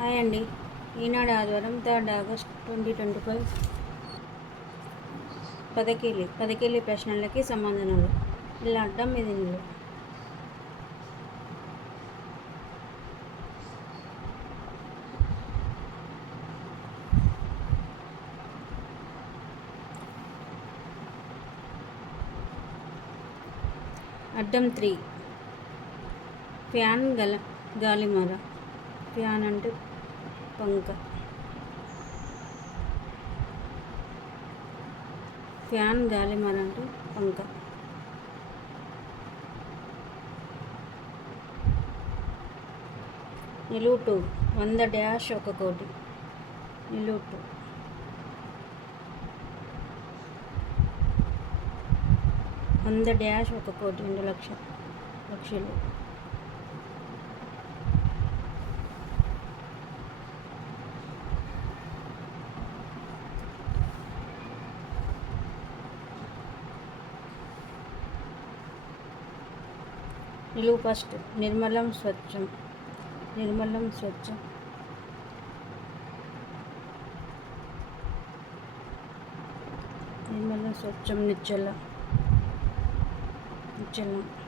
Hi అండి. ఈనాడు ఆదివారం third August twenty twenty five. పదకీలి పదకీలి ప్రశ్నలకి సమాధానాలు. ఇలా అడ్డం ఇది నీళ్ళు అడ్డం త్రీ. ఫ్యాన్ గల గాలిమర. ఫ్యాన్ అంటే పంక. ఫ్యాన్ గాలి మరంటు పంక. నిలుటు టూ వంద డ్యాష్ ఒక కోటి. నిలుటు టూ వంద డ్యాష్ ఒక కోటి రెండు లక్ష లక్షలు. నిలువు ఫస్ట్. నిర్మలం స్వచ్ఛం. నిర్మలం స్వచ్ఛం. నిర్మలం స్వచ్ఛం నిశ్చల నిశ్చలం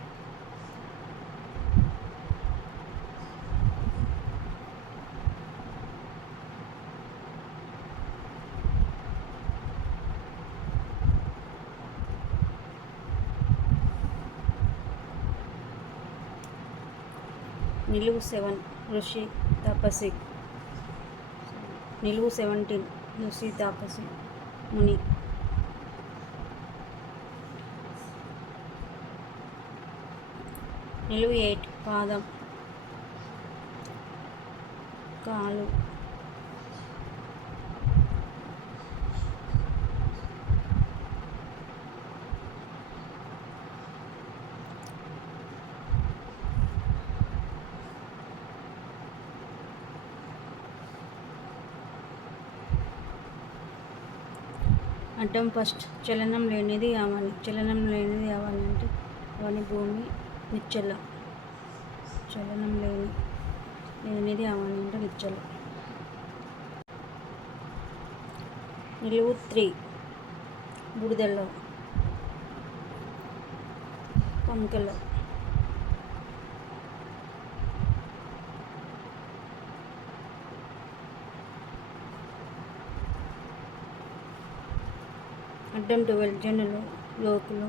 నిలువు సెవెన్ ఋషి తపసి నిలువు సెవెంటీన్ ఋషి తపసి ముని. నిలువు ఎయిట్ పాదం. కాలు. అడ్డం ఫస్ట్ చలనం లేనిది కావాలి చలనం లేనిది కావాలి అంటే అవన్నీ భూమి నిశ్చల చలనం లేని లేనిది కావాలి అంటే నిశ్చల నిలువు త్రీ బుడిదల్లో పంకలో అడ్డం ట్వెల్వ్ జనులు లోకులు.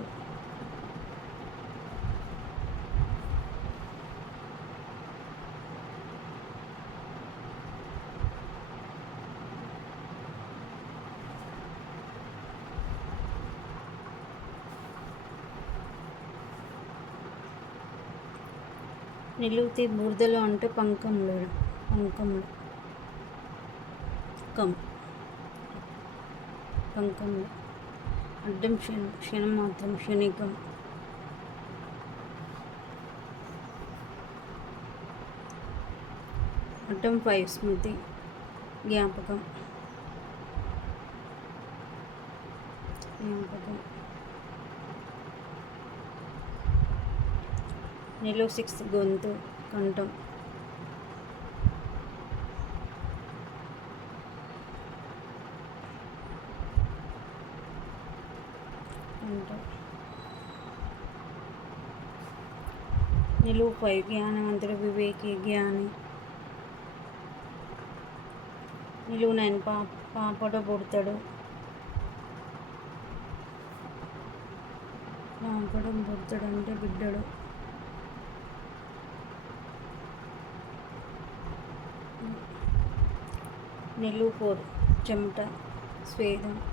నిలువుతి బూర్దలో అంటే పంకంలో పంకంలో కం పంకంలో అడ్డం క్షణం క్షణం మాత్రం క్షణికం అడ్డం ఫైవ్ స్మృతి జ్ఞాపకం. జ్ఞాపకం. నిలువు సిక్స్ గొంతు కంఠం. నిలువు పై జ్ఞానవంతుడు వివేకి జ్ఞాని. నిలువు నైన్ పా పాపడు పుడతాడు పాపడు పుడతాడు అంటే బిడ్డడు. నిలువుకోరు చెమట స్వేదం.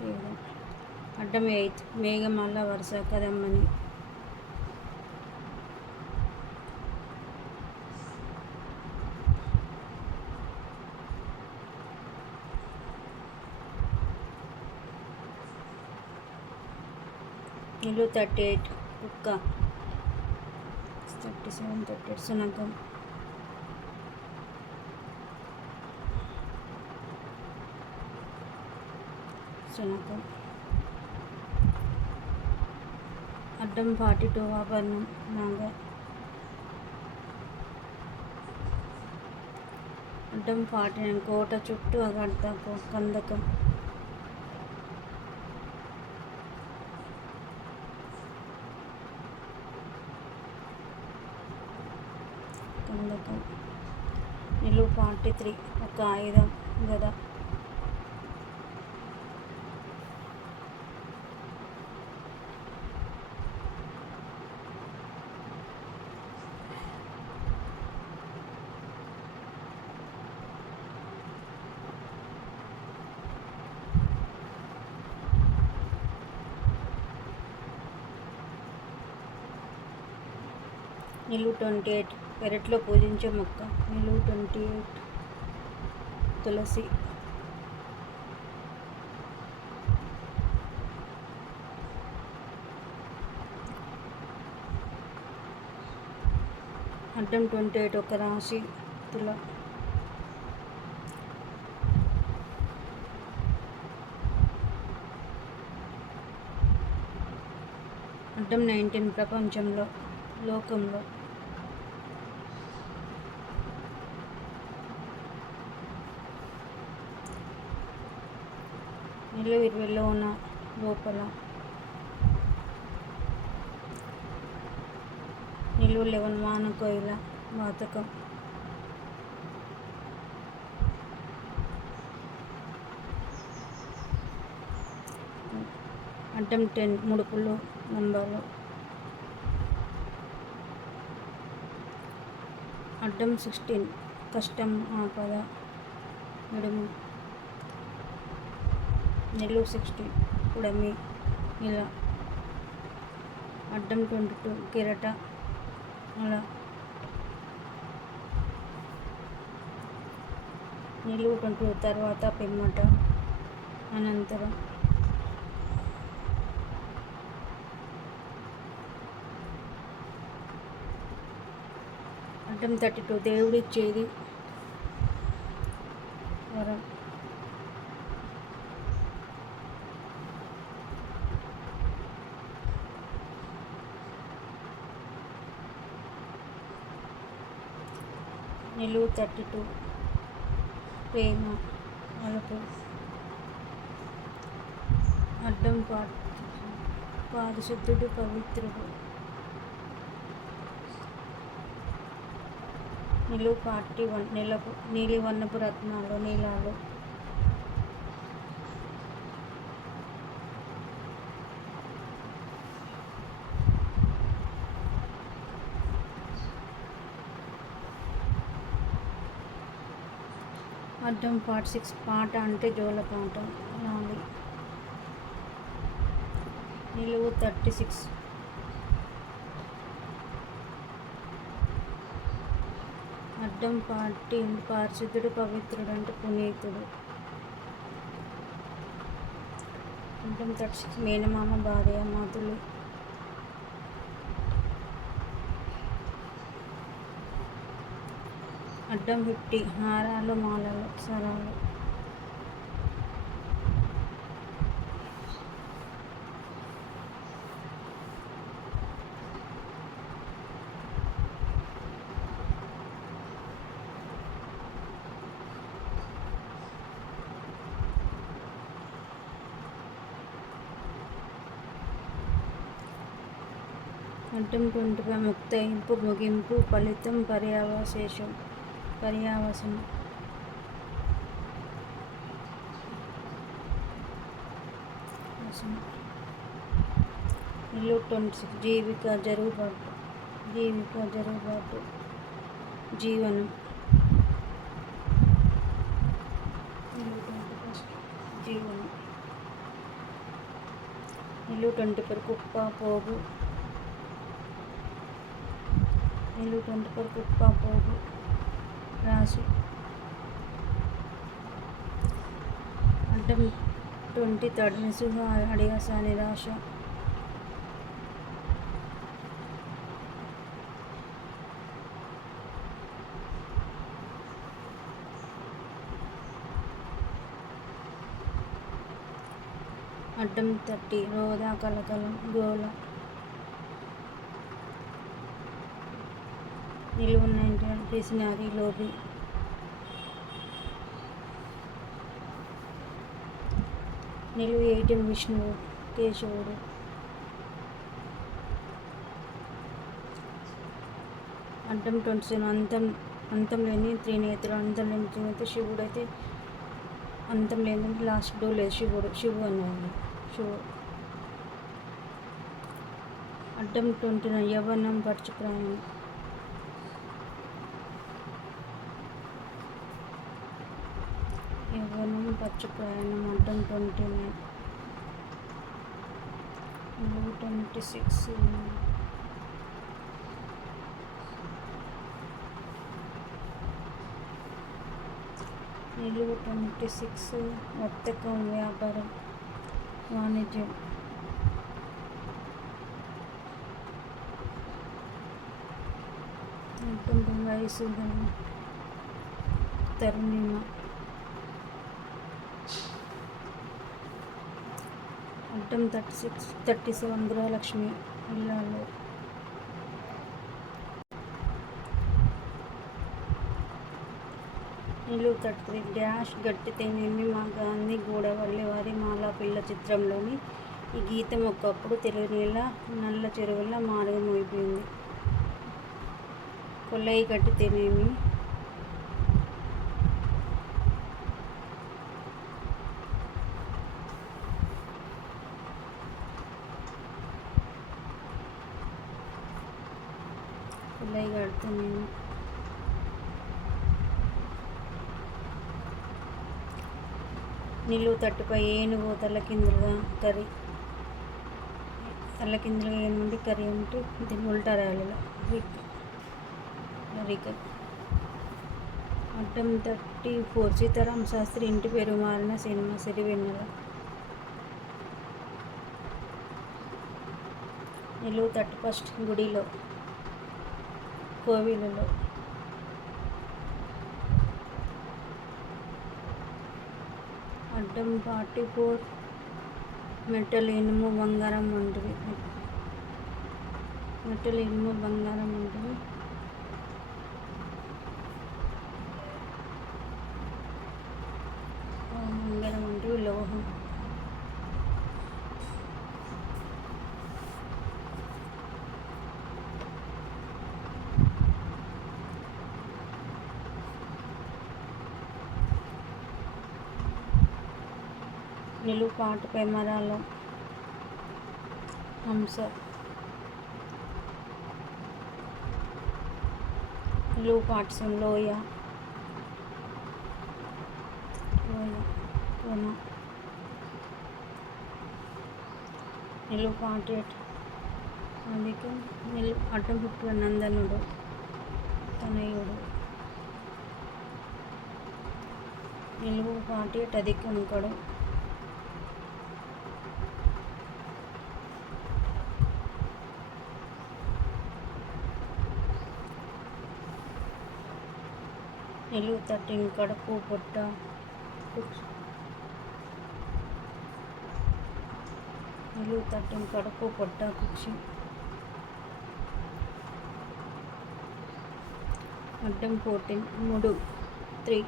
స్వేదం అడ్డం ఎయిత్. మేఘమాల వరుస కదమ్మని. ఇల్లు థర్టీ ఎయిట్. కుక్క థర్టీ సెవెన్ థర్టీ ఎయిట్. సునకం శనగం అడ్డం ఫార్టీ టూ ఆభరణం నాగ అడ్డం ఫార్టీ నైన్ కోట చుట్టూ అగడ్త కందకం. కందకం. నిలువు ఫార్టీ త్రీ ఒక ఆయుధం కదా నిలువు ట్వంటీ ఎయిట్ పెరట్లో పూజించే మొక్క. నిలువు ట్వంటీ ఎయిట్ తులసి. అడ్డం ట్వంటీ ఎయిట్ ఒక రాశి తుల. అడ్డం నైన్టీన్ ప్రపంచంలో లోకంలో నిలువు ఇరవైలో ఉన్న లోపల. నిలువ లెవెన్ వాన కోయిల వాతకం. అడ్డం టెన్ ముడుపులు నంబర్లు అడ్డం సిక్స్టీన్ కష్టం ఆపద. నడుము. నెల్లూరు సిక్స్టీ ఉడమి ఇలా అడ్డం ట్వంటీ టూ కిరట అలా నిలువు ట్వంటీ టూ తర్వాత పిమ్మట అనంతరం అడ్డం థర్టీ టూ దేవుడిచ్చేది వరం. నిలువు తట్టుటూ ప్రేమ అలుపు అడ్డం పాడు పారిశుద్ధుడు పవిత్రుడు. నిలువు పార్టీ వన్ నిలపు నీలి వన్నపు రత్నాలు నీలాలు అడ్డం పార్ట్ సిక్స్ పాట అంటే జోల పాట. నాలి నిలువు థర్టీ సిక్స్. అడ్డం పార్టీ పారిశుద్ధుడు పవిత్రుడు అంటే పునీతుడు. అడ్డం థర్టీ సిక్స్ మేనమామ భార్య మాతులు. అడ్డం పెట్టి హారాలు మాలలు సరాలు అడ్డం ట్వంటీ ఫైవ్ ముగింపు ఫలితం పర్యావశేషం. పర్యావసనం. ఇల్లు ట్వంటీ సిక్స్ జీవిక జరుగుబాటు జీవిక జరుగుబాటు జీవనం. ఇల్లు ట్వంటీ ఫస్ట్ జీవనం. ఇల్లు ట్వంటీ ఫోర్ కుప్ప పోగు. ఇల్లు ట్వంటీ ఫోర్ కుప్ప పోగు. రాసు అడ్డం ట్వంటీ థర్డ్ అడిగాసా అడిగాస నిరాశ అడ్డం తట్టి రోదా కలకలం గోళ. నిలువున్నాయి. నైంటీ వన్ పిసినారి లోబి నిలువు ఎయిటీన్ విష్ణువు కేశవుడు. అడ్డం ట్వంటీ అంతం అంతం లేని త్రినేత్రుడు అంతం లేని త్రినేత్రుడు శివుడు అయితే అంతం లేదంటే లాస్ట్ డో లేదు శివుడు శివు అన్నాడు శివు అడ్డం ట్వంటీ యవనం పరచు ప్రయాణం మర్చిపోయాను పరచు ట్వంటీ నైన్. Twenty six. నిలువు ట్వంటీ సిక్స్. వర్తకం వ్యాపారం వాణిజ్యం. ట్వంటీ వయసు తరుణిమ item thirty six thirty seven గృహలక్ష్మి ఇళ్ళలో ఇల్లు థర్టీ త్రీ డ్యాష్ గట్టి తేనేమి మా గాంధీ గూడవల్లి వారి మాలా పిల్ల చిత్రంలోని ఈ గీతం ఒకప్పుడు తెలుగు నీళ్ళ నల్ల చెరువుల అయిపోయింది కొల్లయి గట్టి తేనేమి కొల్లయి కడితేనేమి నిలువు తట్టుపై ఏనుగు తల్లకిందులుగా కర్రీ. తల్లకిందులుగా ఏముంది? కర్రీ ఉంటే దీన్ని ఉల్టారాలలో రాయాలి ఇలా అడ్డం థర్టీ ఫోర్ సీతారాం శాస్త్రి ఇంటి పేరు మారిన సినిమా సిరివెన్నెల నిలువు థర్టీ ఫస్ట్ గుడిలో. కోవిలలో అడ్డం ఫార్టీ ఫోర్ మెటల్ ఇనుము బంగారం వంటివి. మెటల్ ఇనుము బంగారం వంటివి. బంగారం వంటివి లోహం. నిలువు పాటపై కెమెరాలో హంస నిలువు పాఠసం లోయ లోయ కోన నిలువు పాటేట్ అందుకే నిలు అడ్డం పుట్టిన నందనుడు తనయుడు. నిలువు పాటేట్ అధికముకడు నిలువు తట్టిన కడుపు పొట్ట నిలువు తట్టిన కడుపు పొట్ట కుక్షి అడ్డం ఫోర్టీన్ మూడు త్రీ.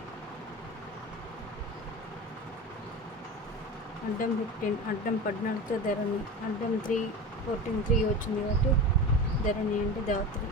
అడ్డం ఫిఫ్టీన్ అడ్డం పద్నాలుగుతో ధరణి. అడ్డం త్రీ ఫోర్టీన్ త్రీ వచ్చింది కాబట్టి ధరణి అంటే ధాత్రి.